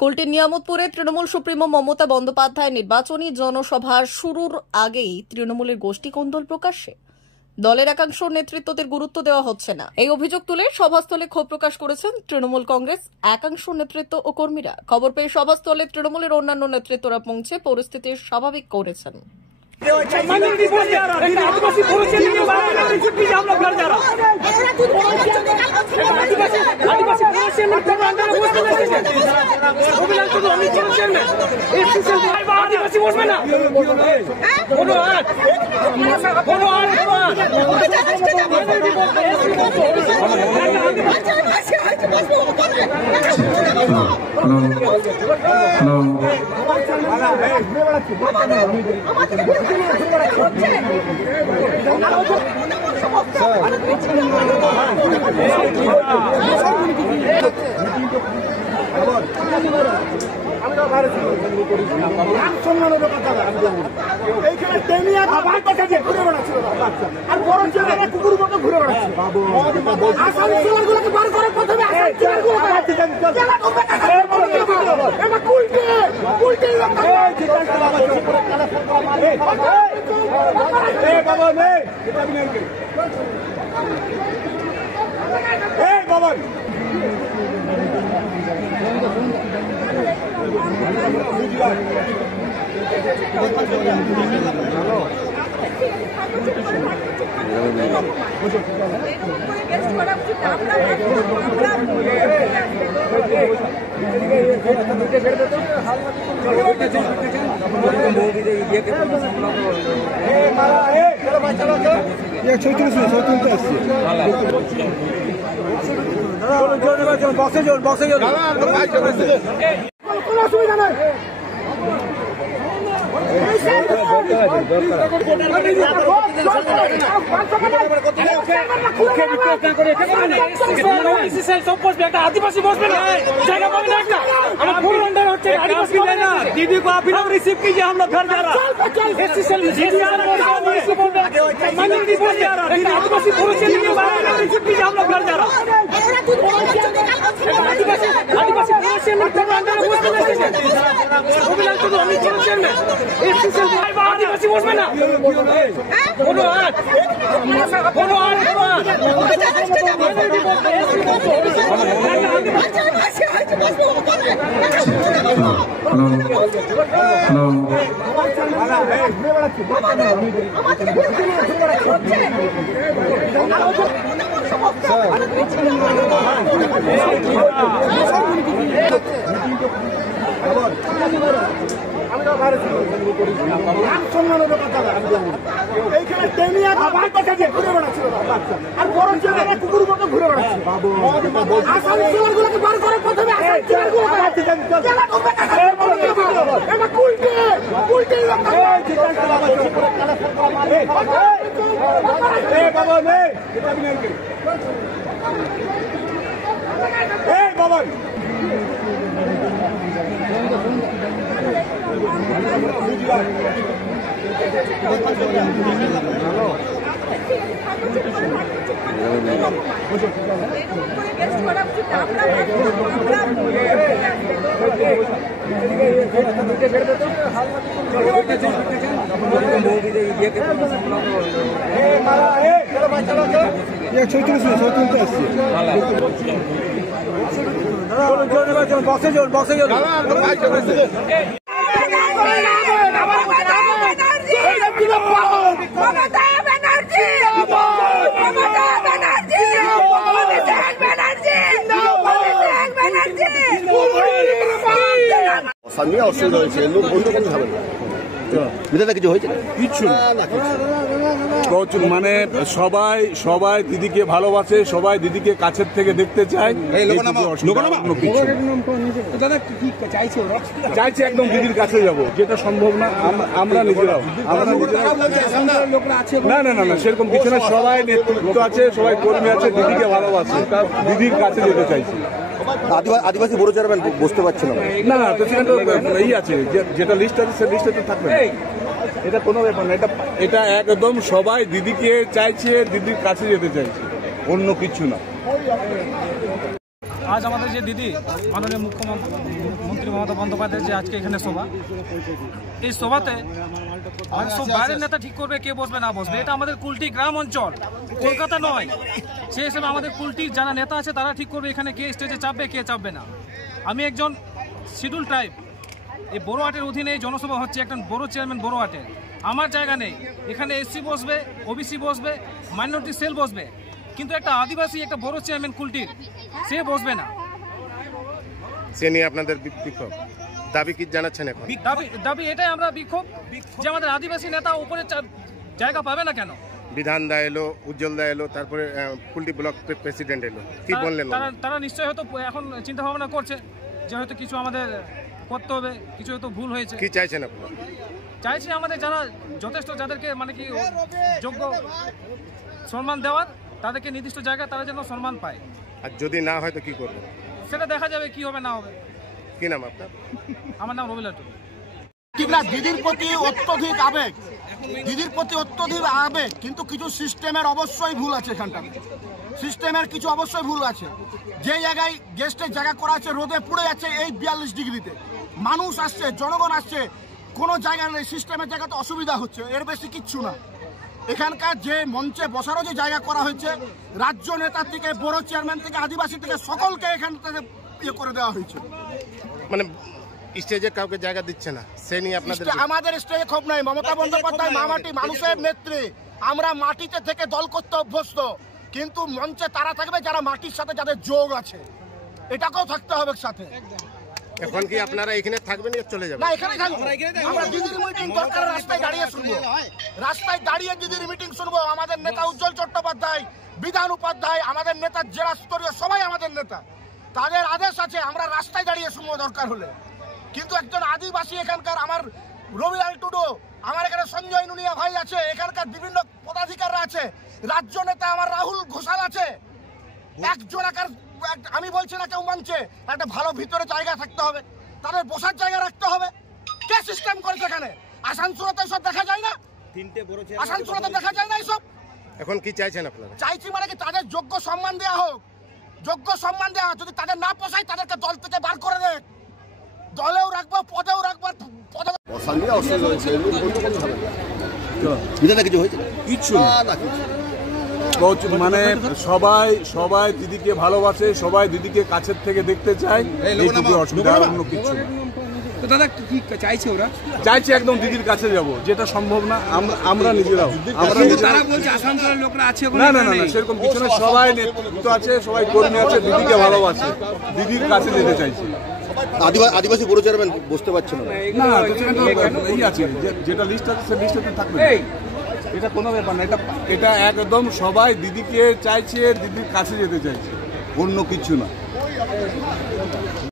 কুলটির নিয়ামতপুরে Trinamool supremo Mamata Bandyopadhyay নির্বাচনী জনসভা শুরুর আগেই তৃণমূলের গোষ্ঠী কোন্দল প্রকাশ্যে। দলের একাংশ নেতৃত্বদের গুরুত্ব দেওয়া হচ্ছে না, এই অভিযোগ তুলে সভাস্থলে ক্ষোভ প্রকাশ করেছেন তৃণমূল কংগ্রেস একাংশ নেতৃত্ব ও কর্মীরা। খবর পেয়ে সভাস্থলে তৃণমূলের অন্যান্য নেতৃত্বরা পৌঁছে পরিস্থিতি স্বাভাবিক করেছেন। आदिवासी बसबे ना जाएगा पावे ना हम फुल अंदर होते आदिवासी ना दीदी को आप ही लोग रिसीव कीजिए, हम लोग घर जा रहा है एससीएल मंदिर भी बोल जा रहा है आदिवासी पुरुष रिसीव कीजिए, हम लोग घर जा रहा है आदिवासी पुरुष अंदर आदिवासी बसबे ना অসুবিধা হয়েছে, লোক বন্ধ করতে হবে না, কিছু হয়েছে কিচ্ছু মানে সবাই দিদিকে ভালোবাসে, সবাই দিদিকে কাছের থেকে দেখতে চায়, চাইছে একদম দিদির কাছে যাব, যেটা সম্ভব না আমরা নিজেরাও না সেরকম কিছু না, সবাই নেতৃত্ব আছে, সবাই কর্মী আছে, দিদিকে ভালোবাসে, দিদির কাছে যেতে চাইছে। আদিবাসী বড় চেয়ারম্যান বুঝতে পারছি না, তো সেখানে তো এই আছে, যেটা লিস্ট আছে সে লিস্টে তো থাকবে, এটা কোনো ব্যাপার না, এটা একদম সবাই দিদিকে চাইছে, দিদির কাছে যেতে চাইছে, অন্য কিছু না। আজ আমাদের যে দিদি মাননীয় মুখ্যমন্ত্রী মমতা বন্দ্যোপাধ্যায় যে আজকে এখানে সভা, এই সভাতে মানে সব বাইরের নেতা ঠিক করবে কে বসবে না বসবে। এটা আমাদের কুলটি গ্রাম অঞ্চল, কলকাতা নয়। সেই হিসেবে আমাদের কুলটির যারা নেতা আছে তারা ঠিক করবে এখানে কে স্টেজে চাপবে কে চাপবে না। আমি একজন শিডিউল ট্রাইব, এই বড়োহাটের অধীনে জনসভা হচ্ছে, একজন বড় চেয়ারম্যান বড়োহাটের। আমার জায়গা নেই, এখানে এসসি বসবে, ওবিসি বসবে, মাইনরিটি সেল বসবে, কিন্তু একটা আদিবাসী একটা বড় চেয়ারম্যান কুলটির সে বসবে না। সে নিয়ে আপনাদের বিক্ষোভ দাবি কি জানাচ্ছেন এখন? দাবি এটাই আমরা বিক্ষোভ, যে আমাদের আদিবাসী নেতা উপরে জায়গা পাবে না কেন। বিধান দা এলো, উজ্জ্বল দা এলো, তারপরে কুলটি ব্লক প্রেসিডেন্ট এলো, কি বললেন? তারা নিশ্চয়ই হয়তো এখন চিন্তা ভাবনা করছে যে হয়তো কিছু আমাদের করতে হবে, কিছু হয়তো ভুল হয়েছে। কি চাইছেন আপনারা? চাইছি আমাদের যারা যথেষ্ট, যাদেরকে মানে কি যোগ্য সম্মান দেওয়ার, তাদেরকে নির্দিষ্ট জায়গায় তারা যেন সম্মান পায়। আর যদি না হয় তো কি করবেন? সেটা দেখা যাবে কি হবে না হবে। কি নাম আপনার? আমার নাম রবিলাল টুডু। ঠিক না, দিদির প্রতি অত্যধিক আবেগ, দিদির প্রতি অত্যধিক আবেগ, কিন্তু কিছু সিস্টেমের অবশ্যই ভুল আছে। এখানটা সিস্টেমের কিছু অবশ্যই ভুল আছে। যে জায়গায় গেস্টের জায়গা করা আছে রোদে পুড়ে যাচ্ছে এই 42 ডিগ্রিতে, মানুষ আসছে, জনগণ আসছে, কোনো জায়গা নেই, সিস্টেমের জায়গাতে অসুবিধা হচ্ছে, এর বেশি কিচ্ছু না। এখানকার যে মঞ্চে বসারও যে জায়গা করা হয়েছে, রাজ্য নেতা থেকে বড় চেয়ারম্যান থেকে আদিবাসী থেকে সকলকে এখান থেকে ইয়ে করে দেওয়া হয়েছে। মানে স্টেজে কাউকে জায়গা দিচ্ছে না, সে নিয়ে আপনাদের? আমাদের স্টেজে ক্ষোভ নাই। মমতা বন্দ্যোপাধ্যায় মামাটি মানুষের নেত্রী, আমরা মাটিতে থেকে দল করতে অভ্যস্ত, কিন্তু মঞ্চে তারা থাকবে যারা মাটির সাথে যাদের যোগ আছে, এটাকেও থাকতে হবে সাথে। এখন কি আপনারা এখানে থাকবেন না চলে যাবেন? না, এখানেই থাকবো। আমরা দিদির মিটিং দরকার রাস্তায় দাঁড়িয়ে শুনবো, রাস্তায় দাঁড়িয়ে দিদির মিটিং শুনবো। আমাদের নেতা উজ্জ্বল চট্টোপাধ্যায়, বিধান উপাধ্যায়, আমাদের নেতা জেলা স্তরীয় সবাই আমাদের নেতা, তাদের আদেশ আছে, আমরা রাস্তায় দাঁড়িয়ে শুনবো দরকার হলে। কিন্তু একজন আদিবাসী এখানকার আমার রবিলাল টুডু, আমার এখানে সঞ্জয় নুনিয়া ভাই আছে, এখানকার বিভিন্ন পদাধিকাররা আছে, রাজ্য নেতা আমার রাহুল ঘোষাল আছে, একজন আমি বলছি না কেউ মানছে, একটা ভালো ভিতরে জায়গা থাকতে হবে, তাদের বসার জায়গা রাখতে হবে। কে সিস্টেম করেছে এখানে? আসানসোলতে সব দেখা যায় না, আসানসোলতে দেখা যায় না এইসব। এখন কি চাইছেন আপনারা? চাইছি মানে কি তাদের যোগ্য সম্মান দেওয়া হোক, যোগ্য সম্মান দেওয়া। যদি তাদের না পোষায় তাদেরকে দল থেকে বার করে দেয়, দলেও রাখবো, পদেও রাখবো, পদে অশান্তি অসুবিধা হয়েছে, লোক বন্ধ করতে হবে না। বিধানে কিছু হয়েছে? কিচ্ছু না না, না কিছু মানে সবাই দিদিকে ভালোবাসে, সবাই দিদিকে কাছের থেকে দেখতে চায়, এইটুকু অসুবিধা, অন্য কিছু না। তো দাদা কি চাইছে ওরা? চাইছে একদম দিদির কাছে যাব, যেটা সম্ভব না আমরা নিজেরাও, তারা বলছে আসানসোলের লোকরা আছে, না না না না, সেরকম কিছু না, সবাই নেতৃত্ব আছে, সবাই কর্মী আছে, দিদিকে ভালোবাসে, দিদির কাছে যেতে চাইছে। আদিবাসী বড় চেয়ারম্যান বসতে পারছে না। না, এই আছে যেটা লিস্ট আছে সে লিস্টে থাকবে, এটা কোনো ব্যাপার না। এটা একদম সবাই দিদিকে চাইছে, দিদির কাছে যেতে চাইছে, অন্য কিছু না।